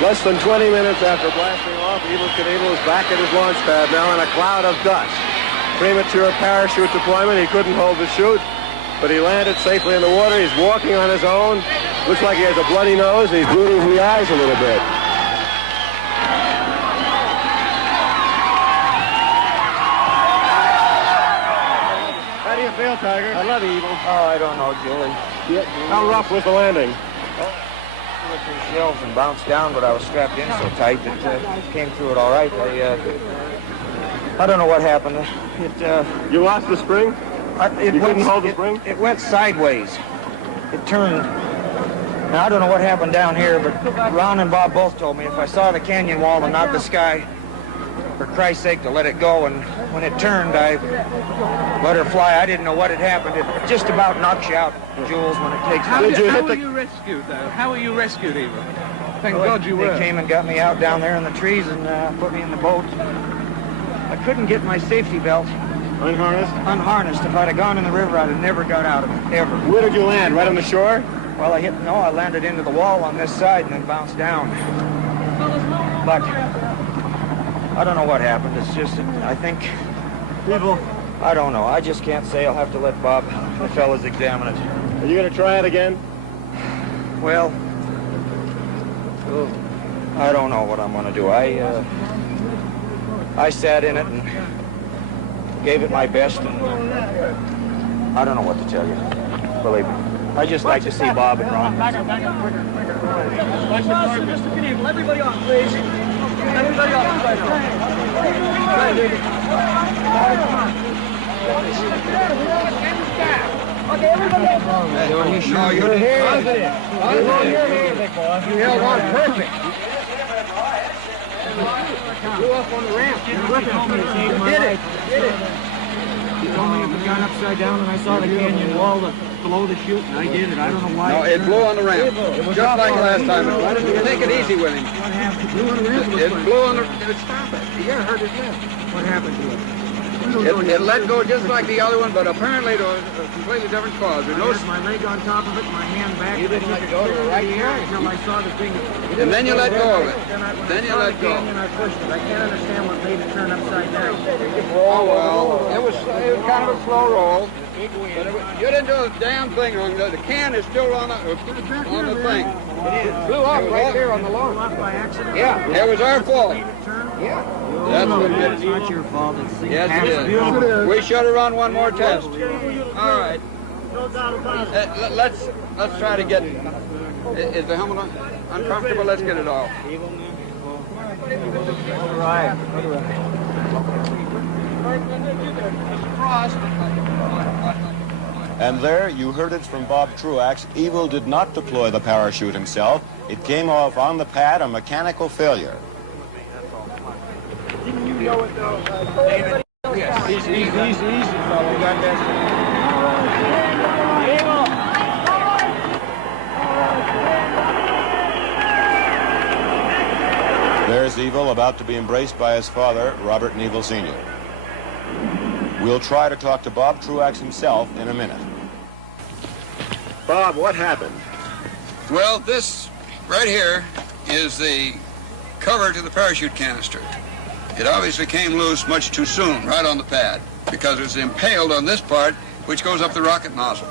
Less than 20 minutes after blasting off, Evel Knievel is back at his launch pad now in a cloud of dust. Premature parachute deployment. He couldn't hold the chute, but he landed safely in the water. He's walking on his own. Looks like he has a bloody nose, and he's bleeding from the eyes a little bit. How do you feel, Tiger? I love Evel. Oh, I don't know, Julie. How rough was the landing? Two or three shells and bounced down, but I was strapped in so tight that came through it all right. I don't know what happened. You lost the spring? You couldn't hold the spring? It went sideways. It turned. Now, I don't know what happened down here, but Ron and Bob both told me if I saw the canyon wall and not the sky, for Christ's sake, to let it go. And when it turned, I let her fly. I didn't know what had happened. It just about knocks you out, Jules, when it takes... How were you rescued, though? How were you rescued, Evel? Thank God you were. They came and got me out down there in the trees and put me in the boat. I couldn't get my safety belt. Unharnessed? Unharnessed. If I'd have gone in the river, I'd have never got out of it, ever. Where did you land? Right on the shore? Well, I landed into the wall on this side and then bounced down. But I don't know what happened. It's just that I think people, I don't know. I just can't say. I'll have to let Bob, the fellas, examine it. Are you going to try it again? Well, I don't know what I'm going to do. I sat in it and gave it my best, and I don't know what to tell you. Believe me. I just like to see Bob and Ron. Mr. Knievel, everybody on, please. Everybody on. Okay, everybody on. No, you're here. You held on perfect. Flew up on the ramp. You did it. He told me if it got upside down and I saw the canyon wall below the chute, and I did it. I don't know why. No, it blew on the ramp. Just like last time. Take it easy with him. What happened? It blew on the ramp? It blew on the... Stop it. You gotta hurt his head. What happened to it? It let go just like the other one, but apparently it was a completely different cause. I had my leg on top of it, my hand back. You didn't let go to the right here until I saw the thing. And then you let go of it. Then you let go. And I pushed it. I can't understand what made it turn upside down. Oh, well, it was kind of a slow roll. But you didn't do a damn thing wrong. The can is still on the thing. It Blew off right there on the lawn. Blew off by accident? Yeah, it was our fault. Yeah. That's what it is. It's not your fault. It's Yes, it is. We should have run one more test. All right. Let's try to get... Is the helmet uncomfortable? Let's get it off. All right. And there, you heard it from Bob Truax. Evel did not deploy the parachute himself. It came off on the pad, a mechanical failure. Didn't you know it, though? David? Yes. Easy, fellow. We got this. There's Evel about to be embraced by his father, Robert Knievel Sr. We'll try to talk to Bob Truax himself in a minute. Bob, what happened? Well, this right here is the cover to the parachute canister. It obviously came loose much too soon, right on the pad, because it was impaled on this part, which goes up the rocket nozzle.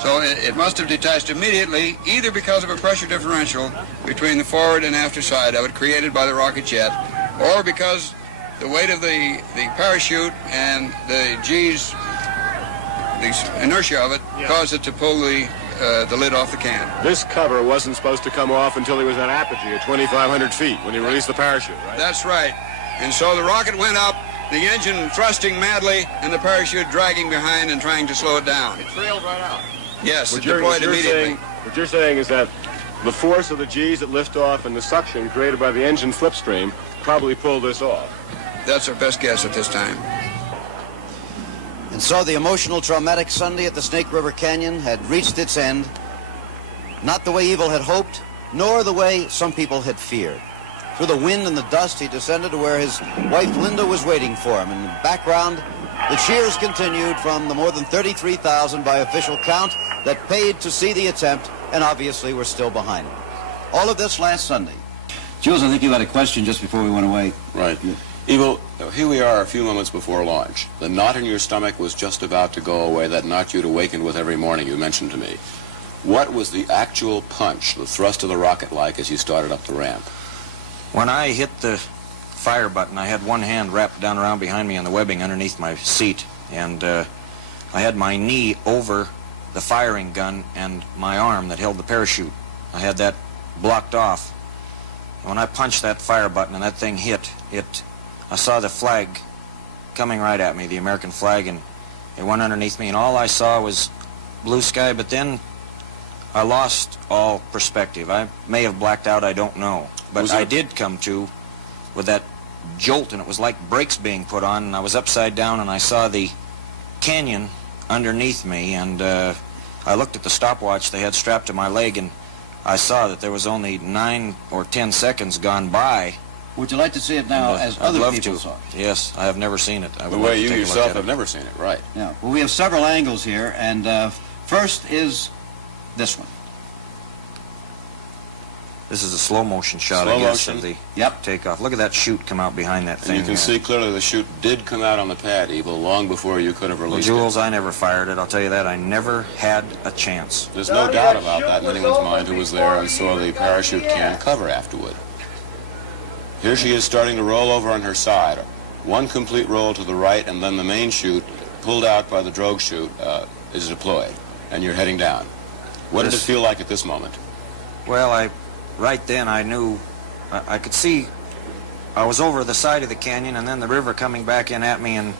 So it must have detached immediately, either because of a pressure differential between the forward and after side of it created by the rocket jet, or because the weight of the parachute and the G's, the inertia of it, caused it to pull the lid off the can. This cover wasn't supposed to come off until he was at apogee at 2,500 feet when he released the parachute, right? That's right. And so the rocket went up, the engine thrusting madly, and the parachute dragging behind and trying to slow it down. It trailed right out. Yes, it deployed immediately. What you're saying is that the force of the G's at liftoff and the suction created by the engine slipstream probably pulled this off. That's our best guess at this time. And so the emotional, traumatic Sunday at the Snake River Canyon had reached its end, not the way Evel had hoped, nor the way some people had feared. Through the wind and the dust, he descended to where his wife Linda was waiting for him. In the background, the cheers continued from the more than 33,000 by official count that paid to see the attempt and obviously were still behind him. All of this last Sunday, Jules, I think you had a question just before we went away. Right. Evel, here we are a few moments before launch. The knot in your stomach was just about to go away, that knot you'd awakened with every morning you mentioned to me. What was the actual punch, the thrust of the rocket like as you started up the ramp? When I hit the fire button, I had one hand wrapped down around behind me on the webbing underneath my seat, and I had my knee over the firing gun and my arm that held the parachute. I had that blocked off. When I punched that fire button and that thing hit, I saw the flag coming right at me, the American flag, and it went underneath me, and all I saw was blue sky, but then I lost all perspective. I may have blacked out, I don't know. But I did come to with that jolt, and it was like brakes being put on, and I was upside down, and I saw the canyon underneath me, and I looked at the stopwatch they had strapped to my leg, and I saw that there was only 9 or 10 seconds gone by. Would you like to see it now as other people saw it? Yes, I have never seen it. The way you yourself have never seen it, right. Yeah. Well, we have several angles here, and first is this one. This is a slow motion shot, Slow I guess, motion. of the Yep. takeoff. Look at that chute come out behind that thing. And you can see clearly the chute did come out on the pad, Evel, long before you could have Well, released Jules, it. I never fired it. I'll tell you that. I never had a chance. There's no doubt about that in anyone's mind who was there and saw the parachute can cover afterward. Here she is starting to roll over on her side. One complete roll to the right, and then the main chute, pulled out by the drogue chute, is deployed, and you're heading down. What did it feel like at this moment? Well, right then I knew, I could see, I was over the side of the canyon and then the river coming back in at me, and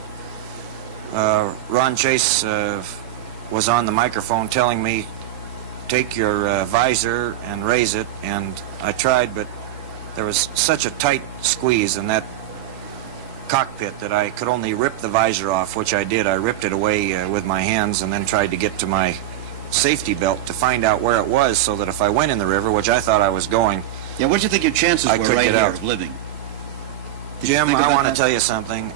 Ron Chase was on the microphone telling me, take your visor and raise it, and I tried, but there was such a tight squeeze in that cockpit that I could only rip the visor off, which I did. I ripped it away with my hands and then tried to get to my safety belt to find out where it was, so that if I went in the river, which I thought I was going, Yeah, what do you think your chances I were could right get here out. of living? Jim, I want to tell you something.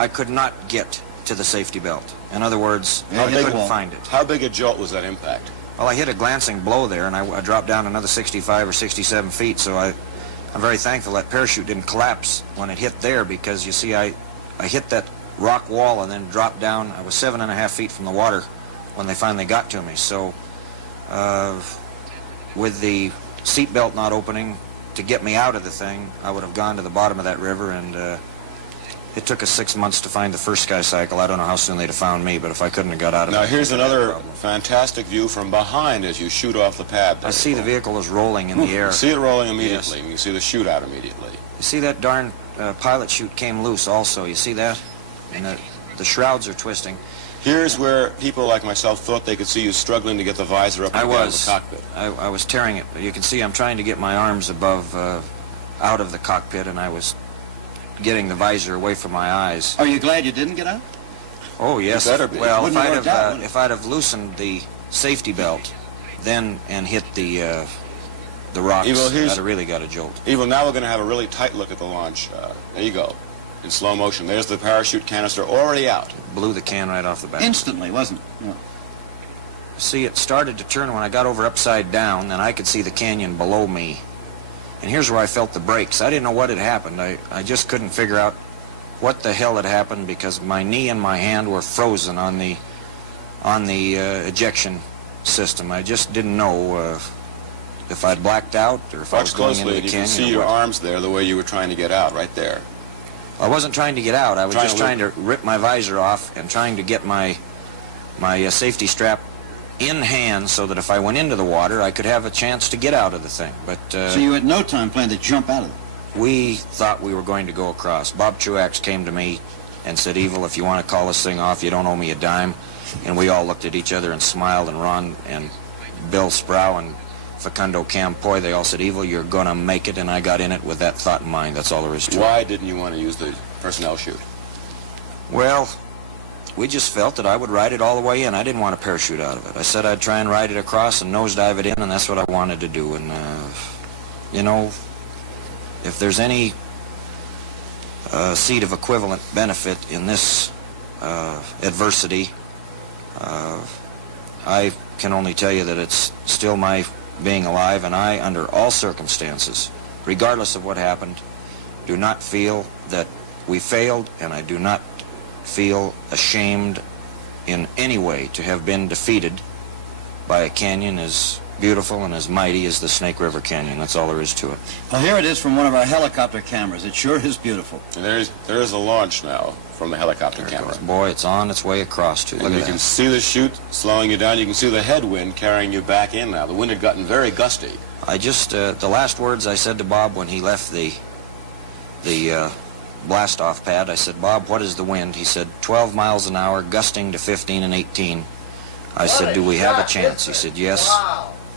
I could not get to the safety belt. In other words, Yeah, I couldn't find it. How big a jolt was that impact? Well, I hit a glancing blow there, and I dropped down another 65 or 67 feet, so I'm very thankful that parachute didn't collapse when it hit there, because, you see, I hit that rock wall and then dropped down. I was 7.5 feet from the water when they finally got to me. So with the seatbelt not opening to get me out of the thing, I would have gone to the bottom of that river, and it took us 6 months to find the first sky cycle. I don't know how soon they'd have found me, but if I couldn't have got out of Now it, here's another fantastic view from behind as you shoot off the pad. I see the vehicle is rolling in the air. You see it rolling immediately, Yes. and you see the chute out immediately. You see that darn pilot chute came loose also. You see that? And the shrouds are twisting. Here's where people like myself thought they could see you struggling to get the visor up and down the cockpit. I was tearing it. You can see I'm trying to get my arms above, out of the cockpit, and I was getting the visor away from my eyes. Are you glad you didn't get out? Oh, yes. You better be. Well, Wouldn't have worked out, would it? if I'd have loosened the safety belt then and hit the rocks, Evel, I'd have really got a jolt. Evel, now we're going to have a really tight look at the launch. There you go, in slow motion. There's the parachute canister already out. Blew the can right off the back. Instantly, wasn't it? Yeah. See, it started to turn when I got over upside down, then I could see the canyon below me. And here's where I felt the brakes. I didn't know what had happened. I just couldn't figure out what the hell had happened, because my knee and my hand were frozen on the ejection system. I just didn't know if I'd blacked out or if I was Watch going into closely, the and you canyon. can see or your what. arms there the way you were trying to get out, right there. I wasn't trying to get out. I was Trying just to trying to rip my visor off and trying to get my safety strap in hand, so that if I went into the water, I could have a chance to get out of the thing. But So you at no time planned to jump out of it? we thought we were going to go across. Bob Truax came to me and said, Evel, if you want to call this thing off, you don't owe me a dime. And we all looked at each other and smiled, and Ron and Bill Sproul and Facundo Campoy, they all said, Evel, you're going to make it, and I got in it with that thought in mind. That's all there is to it. Why didn't you want to use the personnel chute? Well, we just felt that I would ride it all the way in. I didn't want to parachute out of it. I said I'd try and ride it across and nosedive it in, and that's what I wanted to do. And, you know, if there's any seed of equivalent benefit in this adversity, I can only tell you that it's still my being alive, and I, under all circumstances, regardless of what happened, do not feel that we failed, and I do not feel ashamed in any way to have been defeated by a canyon as beautiful and as mighty as the Snake River Canyon. That's all there is to it. Well, here it is from one of our helicopter cameras. It sure is beautiful. And there is a launch now from the helicopter camera. Boy, it's on its way across to. Look And at you that. can see the chute slowing you down. You can see the headwind carrying you back in now. The wind had gotten very gusty. I just, the last words I said to Bob when he left the blast-off pad, I said, "Bob, what is the wind?" He said, 12 miles an hour, gusting to 15 and 18. I said, "Do we have a chance?" He said, "Yes.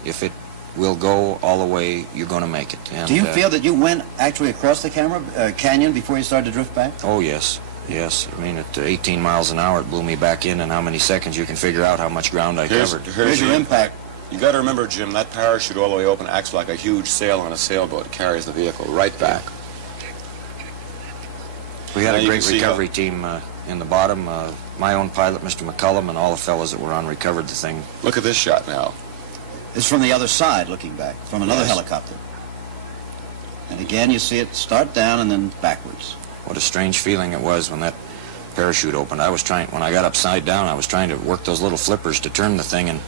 If it will go all the way, you're going to make it." And, do you feel that you went actually across the canyon before you started to drift back? Oh, yes. Yes. I mean, at 18 miles an hour, it blew me back in how many seconds. You can figure out how much ground I covered. Here's your impact. You got to remember, Jim, that parachute all the way open acts like a huge sail on a sailboat. It carries the vehicle right back. We had a great recovery team in the bottom. My own pilot, Mr. McCullum, and all the fellows that were on recovered the thing. Look at this shot now. It's from the other side, looking back, from another helicopter. And again, you see it start down and then backwards. What a strange feeling it was when that parachute opened. When I got upside down, I was trying to work those little flippers to turn the thing, and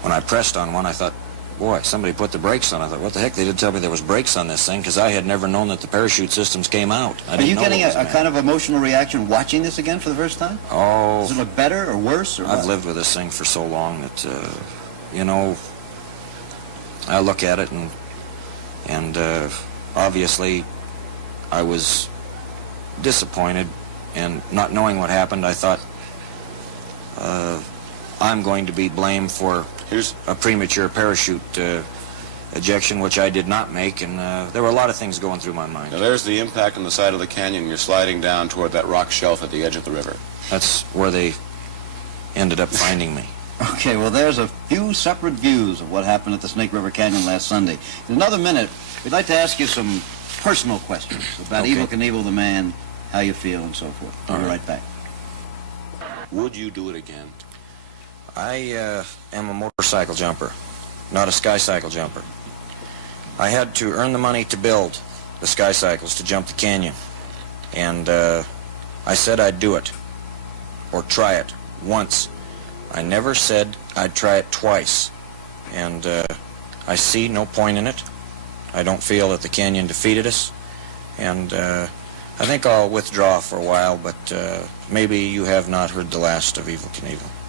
when I pressed on one, I thought, boy, somebody put the brakes on. I thought, what the heck? They didn't tell me there was brakes on this thing, because I had never known that the parachute systems came out. Are you getting a kind of emotional reaction watching this again for the first time? Oh. Does it look better or worse? Or I've what? lived with this thing for so long that, you know, I look at it and obviously I was disappointed, and not knowing what happened, I thought I'm going to be blamed for a premature parachute ejection, which I did not make, and there were a lot of things going through my mind. Now there's the impact on the side of the canyon. You're sliding down toward that rock shelf at the edge of the river. That's where they ended up finding me. Okay, well, there's a few separate views of what happened at the Snake River Canyon last Sunday. In another minute, we'd like to ask you some personal questions about Evel Knievel, the man, how you feel, and so forth. We'll be right back. Would you do it again? I am a motorcycle jumper, not a sky cycle jumper. I had to earn the money to build the sky cycles to jump the canyon, and I said I'd do it, or try it, once. I never said I'd try it twice, and I see no point in it. I don't feel that the canyon defeated us, and I think I'll withdraw for a while, but maybe you have not heard the last of Evel Knievel.